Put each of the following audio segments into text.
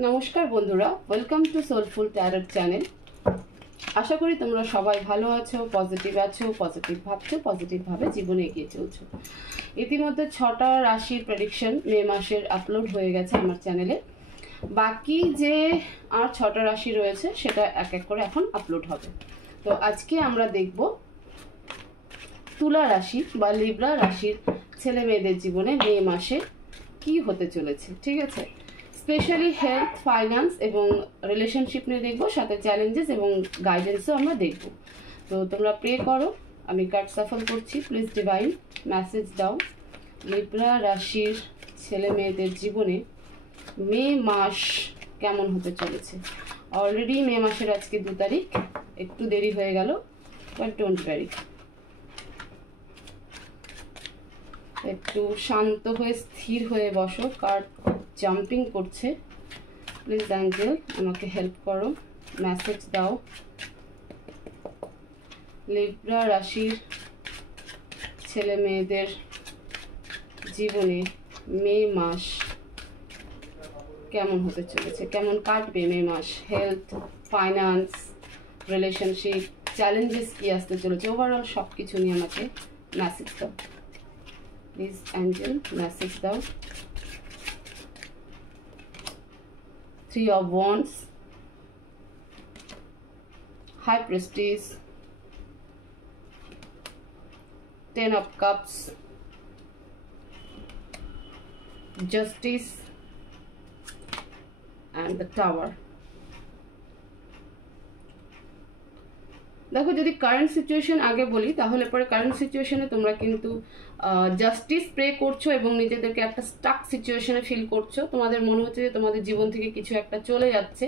नमस्कार बंधुरा welcome to soulful tarot channel. आशा करी তোমরা সবাই ভালো আছো, পজিটিভ ভাবছো, পজিটিভ ভাবে জীবনে এগিয়ে চলছো। ইতিমধ্যে 6টা রাশির প্রেডিকশন মে মাসের আপলোড হয়ে গেছে আমার চ্যানেলে। বাকি যে আর 6টা রাশি রয়েছে সেটা এক এক করে এখন আপলোড হবে। তো আজকে আমরা দেখব তুলা রাশি বা লিব্রা রাশির ছেলে মেয়েদের জীবনে মে মাসে কি হতে চলেছে। ঠিক আছে, স্পেশালি হেলথ, ফাইন্যান্স এবং রিলেশনশিপ নিয়ে দেখবো, সাথে চ্যালেঞ্জেস এবং গাইডেন্সও আমরা দেখব। তো তোমরা প্রে করো, আমি কার্ড সাফল করছি। প্লিজ ডিভাইন মেসেজ দাও লিব্রা রাশির ছেলে মেয়েদের জীবনে মে মাস কেমন হতে চলেছে। অলরেডি মে মাসের আজকে 2 তারিখ, একটু দেরি হয়ে গেল, বাট ডোন্ট ওয়ারি। একটু শান্ত হয়ে স্থির হয়ে বসো, কার্ড জাম্পিং করছে। প্লিজ অ্যাঞ্জেল আমাকে হেল্প করো, মেসেজ দাও লিব্রা রাশির ছেলে মেয়েদের জীবনে মে মাস কেমন হতে চলেছে, কেমন কাটবে মে মাস। হেলথ, ফাইন্যান্স, রিলেশনশিপ, চ্যালেঞ্জেস কি আসতে চলেছে, ওভারঅল সব কিছু নিয়ে আমাকে মেসেজ দাও। প্লিজ অ্যাঞ্জেল মেসেজ দাও। 3 of Wands, High Priestess, 10 of Cups, Justice and the Tower. দেখো, যদি কারেন্ট সিচুয়েশন আগে বলি তাহলে পরে কারেন্ট সিচুয়েশনে তোমরা কিন্তু জাস্টিস প্রে করছো এবং নিজেদেরকে একটা স্টাক সিচুয়েশনে ফিল করছো। তোমাদের মনে হচ্ছে যে তোমাদের জীবন থেকে কিছু একটা চলে যাচ্ছে,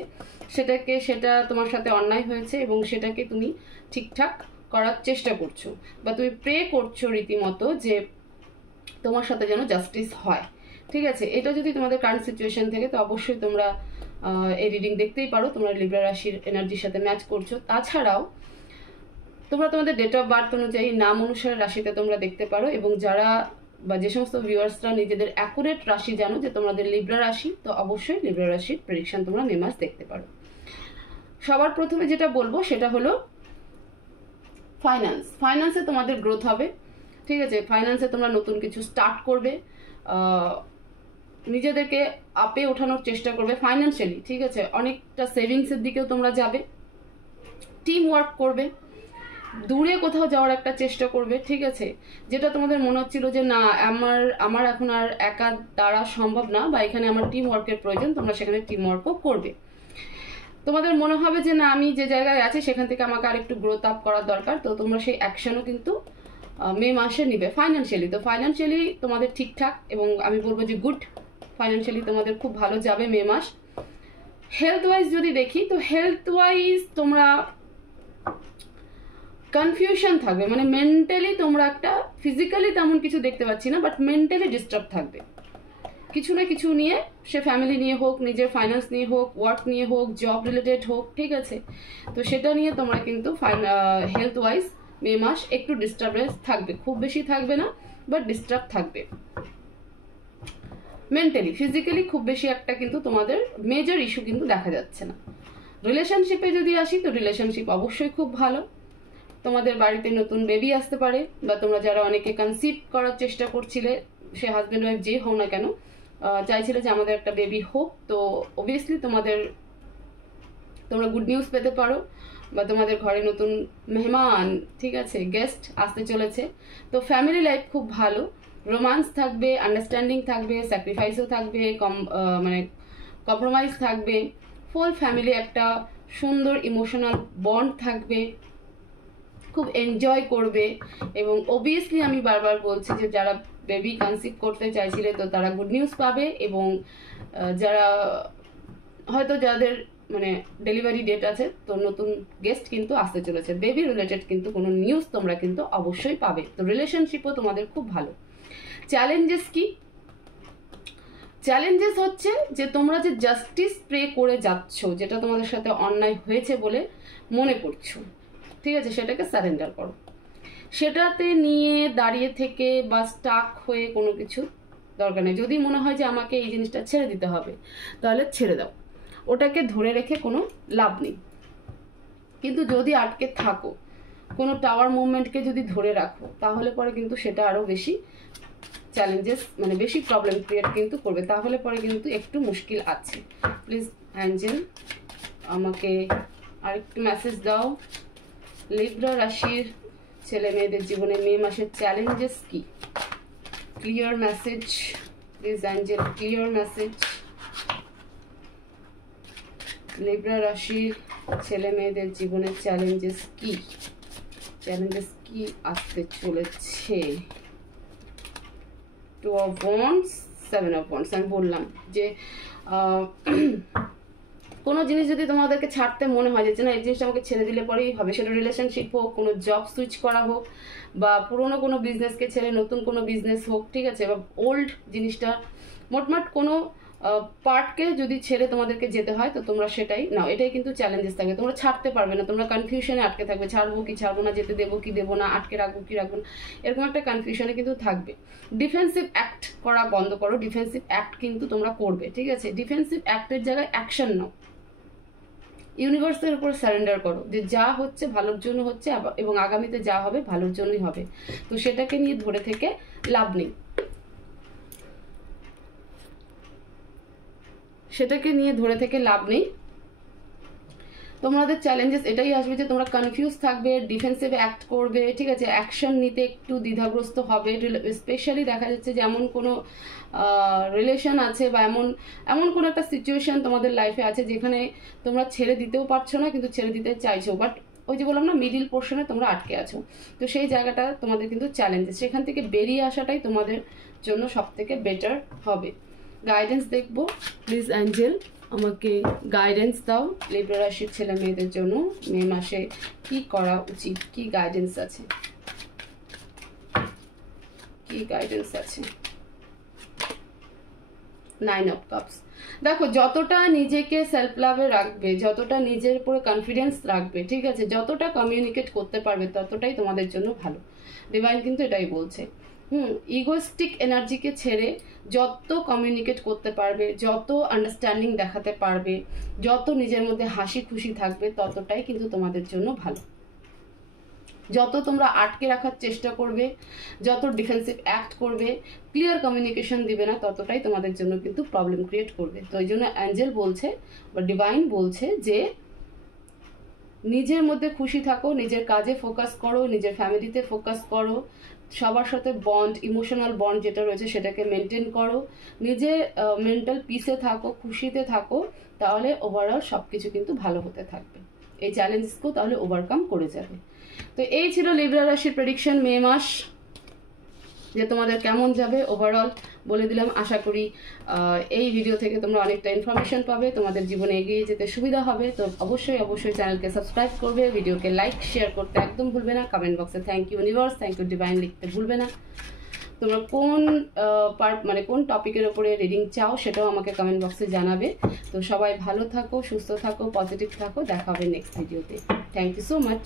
সেটা তোমার সাথে অন্যায় হয়েছে এবং সেটাকে তুমি ঠিকঠাক করার চেষ্টা করছো, বা তুমি প্রে করছো রীতিমতো যে তোমার সাথে যেন জাস্টিস হয়। ঠিক আছে, এটা যদি তোমাদের কারেন্ট সিচুয়েশন থেকে, তো অবশ্যই তোমরা এই রিডিং দেখতেই পারো, তোমরা লিব্রা রাশির এনার্জির সাথে ম্যাচ করছো। তাছাড়াও তোমরা তোমাদের ডেট অফ বার্থ অনুযায়ী নাম অনুসারে রাশিতে তোমরা দেখতে পারো, এবং যারা বা যে সমস্ত ভিউয়ার্সরা নিজেদের অ্যাকুরেট রাশি জানো যে তোমাদের লিব্রা রাশি, তো অবশ্যই লিব্রা রাশির প্রেডিকশন তোমরা মে মাস দেখতে পারো। সবার প্রথমে যেটা বলবো সেটা হলো ফাইন্যান্সে তোমাদের গ্রোথ হবে। ঠিক আছে, ফাইন্যান্সে তোমরা নতুন কিছু স্টার্ট করবে, নিজেদেরকে আপে ওঠানোর চেষ্টা করবে ফাইন্যান্সিয়ালি। ঠিক আছে, অনেকটা সেভিংসের দিকেও তোমরা যাবে, টিম ওয়ার্ক করবে, দূরে কোথাও যাওয়ার একটা চেষ্টা করবে। ঠিক আছে, যেটা তোমাদের মনে হচ্ছিল যে না আমার এখন আর একা দ্বারা সম্ভব না, বা এখানে আমার টিম ওয়ার্কের প্রয়োজন, তোমরা সেখানে টিম ওয়ার্কও করবে। তোমাদের মনে হবে যে না, আমি যে জায়গায় আছি সেখান থেকে আমাকে আর একটু গ্রোথ আপ করার দরকার, তো তোমরা সেই অ্যাকশনও কিন্তু মে মাসে নিবে। ফাইন্যান্সিয়ালি তো ফাইন্যান্সিয়ালি তোমাদের ঠিকঠাক, এবং আমি বলবো যে গুড, ফাইন্যান্সিয়ালি তোমাদের খুব ভালো যাবে মে মাস। হেলথ ওয়াইজ যদি দেখি, তো হেলথ ওয়াইজ তোমরা কনফিউশন থাকবে, মানে মেন্টালি তোমরা একটা, ফিজিক্যালি তেমন কিছু দেখতে পাচ্ছি না, বাট মেন্টালি ডিস্টার্ব থাকবে কিছু না কিছু নিয়ে, সে ফ্যামিলি নিয়ে হোক, নিজের ফাইন্যান্স নিয়ে হোক, ওয়ার্ক নিয়ে হোক, জব রিলেটেড হোক। ঠিক আছে, তো সেটা নিয়ে তোমরা কিন্তু হেলথ ওয়াইজ মে মাস একটু ডিস্টার্বেন্স থাকবে, খুব বেশি থাকবে না, বাট ডিস্টার্ব থাকবে মেন্টালি। ফিজিক্যালি খুব বেশি একটা কিন্তু তোমাদের মেজর ইস্যু কিন্তু দেখা যাচ্ছে না। রিলেশনশিপে যদি আসি, তো রিলেশনশিপ অবশ্যই খুব ভালো। তোমাদের বাড়িতে নতুন বেবি আসতে পারে, বা তোমরা যারা অনেকে কনসিভ করার চেষ্টা করছিলে, সে হাজব্যান্ড ওয়াইফ যে হও না কেন, চাইছিলে যে আমাদের একটা বেবি হোক, তো অবভিয়াসলি তোমরা গুড নিউজ পেতে পারো, বা তোমাদের ঘরে নতুন মেহমান, ঠিক আছে, গেস্ট আসতে চলেছে। তো ফ্যামিলি লাইফ খুব ভালো, রোমান্স থাকবে, আন্ডারস্ট্যান্ডিং থাকবে, স্যাক্রিফাইসও থাকবে, মানে কম্প্রোমাইজ থাকবে, ফুল ফ্যামিলি একটা সুন্দর ইমোশনাল বন্ড থাকবে, খুব এনজয় করবে। এবং অবভিয়াসলি আমি বারবার বলছি যে যারা বেবি কনসিভ করতে চাইছিলে, তো তারা গুড নিউজ পাবে, এবং যারা হয়তো যাদের মানে ডেলিভারি ডেট আছে, তো নতুন গেস্ট কিন্তু আসতে চলেছে, বেবি রিলেটেড কিন্তু কোনো নিউজ তোমরা কিন্তু অবশ্যই পাবে। তো রিলেশনশিপও তোমাদের খুব ভালো। চ্যালেঞ্জেস কি? চ্যালেঞ্জেস হচ্ছে যে তোমরা যে জাস্টিস প্রে করে যাচ্ছ, যেটা তোমাদের সাথে অন্যায় হয়েছে বলে মনে করছো, ঠিক আছে, সেটাকে সারেন্ডার করো। সেটাতে নিয়ে দাঁড়িয়ে থেকে বা স্টাক হয়ে কোনো কিছু দরকার নেই। যদি মনে হয় যে আমাকে এই জিনিসটা ছেড়ে দিতে হবে, তাহলে ছেড়ে দাও। ওটাকে ধরে রেখে কোনো লাভ নেই। কিন্তু যদি আটকে থাকো, কোনো টাওয়ার মুভমেন্টকে যদি ধরে রাখো, তাহলে পরে কিন্তু সেটা আরও বেশি চ্যালেঞ্জেস, মানে বেশি প্রবলেম ক্রিয়েট কিন্তু করবে, তাহলে পরে কিন্তু একটু মুশকিল আছে। প্লিজ অ্যাঞ্জেল আমাকে আরেকটু মেসেজ দাও। লিব্রা রাশির ছেলে মেয়েদের জীবনে মে মাসের চ্যালেঞ্জেস কি? Clear message please Angel, clear message. Libra রাশির ছেলে মেয়েদের জীবনের চ্যালেঞ্জেস কি? চ্যালেঞ্জেস কি আসতে চলেছে? 2 of Wands, 7 of Wands। আমি বললাম যে কোনো জিনিস যদি তোমাদেরকে ছাড়তে মনে হয় যে না এই জিনিসটা আমাকে ছেড়ে দিলে পরেই হবে, সেটা রিলেশনশিপ হোক, কোনো জব সুইচ করা হোক, বা পুরোনো কোনো বিজনেসকে ছেড়ে নতুন কোনো বিজনেস হোক, ঠিক আছে, বা ওল্ড জিনিসটা, মোটমাট কোনো পার্টকে যদি ছেড়ে তোমাদেরকে যেতে হয় তো তোমরা সেটাই নাও। এটাই কিন্তু চ্যালেঞ্জেস থাকবে, তোমরা ছাড়তে পারবে না, তোমরা কনফিউশনে আটকে থাকবে, ছাড়বো কি ছাড়বো না, যেতে দেবো কি দেবো না, আটকে রাখবো কি রাখবো না, এরকম একটা কনফিউশনে কিন্তু থাকবে। ডিফেন্সিভ অ্যাক্ট করা বন্ধ করো, ডিফেন্সিভ অ্যাক্ট কিন্তু তোমরা করবে, ঠিক আছে। ডিফেন্সিভ অ্যাক্টের জায়গায় অ্যাকশন নাও, ইউনিভার্সের উপর সারেন্ডার করো যে যা হচ্ছে ভালোর জন্য হচ্ছে, এবং আগামীতে যা হবে ভালোর জন্যই হবে। তো সেটাকে নিয়ে ধরে থেকে লাভ নেই, সেটাকে নিয়ে ধরে থেকে লাভ নেই। তোমাদের চ্যালেঞ্জেস এটাই আসবে যে তোমরা কনফিউজ থাকবে, ডিফেন্সিভ অ্যাক্ট করবে, ঠিক আছে, অ্যাকশন নিতে একটু দ্বিধাগ্রস্ত হবে। স্পেশালি দেখা যাচ্ছে যে এমন কোনো রিলেশন আছে বা এমন কোনো একটা সিচুয়েশন তোমাদের লাইফে আছে যেখানে তোমরা ছেড়ে দিতেও পারছো না, কিন্তু ছেড়ে দিতে চাইছো, বাট ওই যে বললাম না মিডিল পোর্শনে তোমরা আটকে আছো। তো সেই জায়গাটা তোমাদের কিন্তু চ্যালেঞ্জেস, সেখান থেকে বেরিয়ে আসাটাই তোমাদের জন্য সব থেকে বেটার হবে। গাইডেন্স দেখবো প্লিজ অ্যাঞ্জেল, আমাকে গাইডেন্স দাও লিব্রা রাশির ছেলে মেয়েদের জন্য মে মাসে কি করা উচিত, কি গাইডেন্স আছে, কি গাইডেন্স আছে। 9 of Cups। দেখো যতটা নিজেকে সেলফ লাভে রাখবে, যতটা নিজের উপরে কনফিডেন্স রাখবে, ঠিক আছে, যতটা কমিউনিকেট করতে পারবে ততটাই তোমাদের জন্য ভালো। ডিভাইন কিন্তু এটাই বলছে। ইগোস্টিক এনার্জিকে ছেড়ে যত কমিউনিকেট করতে পারবে, যত আন্ডারস্ট্যান্ডিং দেখাতে পারবে, যত নিজের মধ্যে হাসি খুশি থাকবে, ততটাই কিন্তু তোমাদের জন্য ভালো। যত তোমরা আটকে রাখার চেষ্টা করবে, যত ডিফেন্সিভ অ্যাক্ট করবে, ক্লিয়ার কমিউনিকেশন দিবে না, ততটাই তোমাদের জন্য কিন্তু প্রবলেম ক্রিয়েট করবে। তো এই জন্য অ্যাঞ্জেল বলছে বা ডিভাইন বলছে যে নিজের মধ্যে খুশি থাকো, নিজের কাজে ফোকাস করো, নিজের ফ্যামিলিতে ফোকাস করো, সবার সাথে বন্ড, ইমোশনাল বন্ড যেটা রয়েছে সেটাকে মেনটেন করো, নিজে মেন্টাল পিসে থাকো, খুশিতে থাকো, তাহলে ওভারঅল সব কিছু কিন্তু ভালো হতে থাকবে। এই চ্যালেঞ্জকেও তাহলে ওভারকাম করে যাবে। তো এই ছিল লিব্রা রাশির প্রেডিকশন মে মাস, যে তোমাদের কেমন যাবে ওভারঅল বলে দিলাম। আশা করি এই ভিডিও থেকে তোমরা অনেকটা ইনফরমেশন পাবে, তোমাদের জীবনে এগিয়ে যেতে সুবিধা হবে। তো অবশ্যই চ্যানেলকে সাবস্ক্রাইব করবে, ভিডিওকে লাইক শেয়ার করতে একদম ভুলবে না, কমেন্ট বক্সে thank you universe, thank you divine লিখতে ভুলবে না। তোমরা কোন টপিকের ওপরে রিডিং চাও সেটাও আমাকে কমেন্ট বক্সে জানাবে। তো সবাই ভালো থাকো, সুস্থ থাকো, পজিটিভ থাকো, দেখা হবে নেক্সট ভিডিওতে। Thank you so much.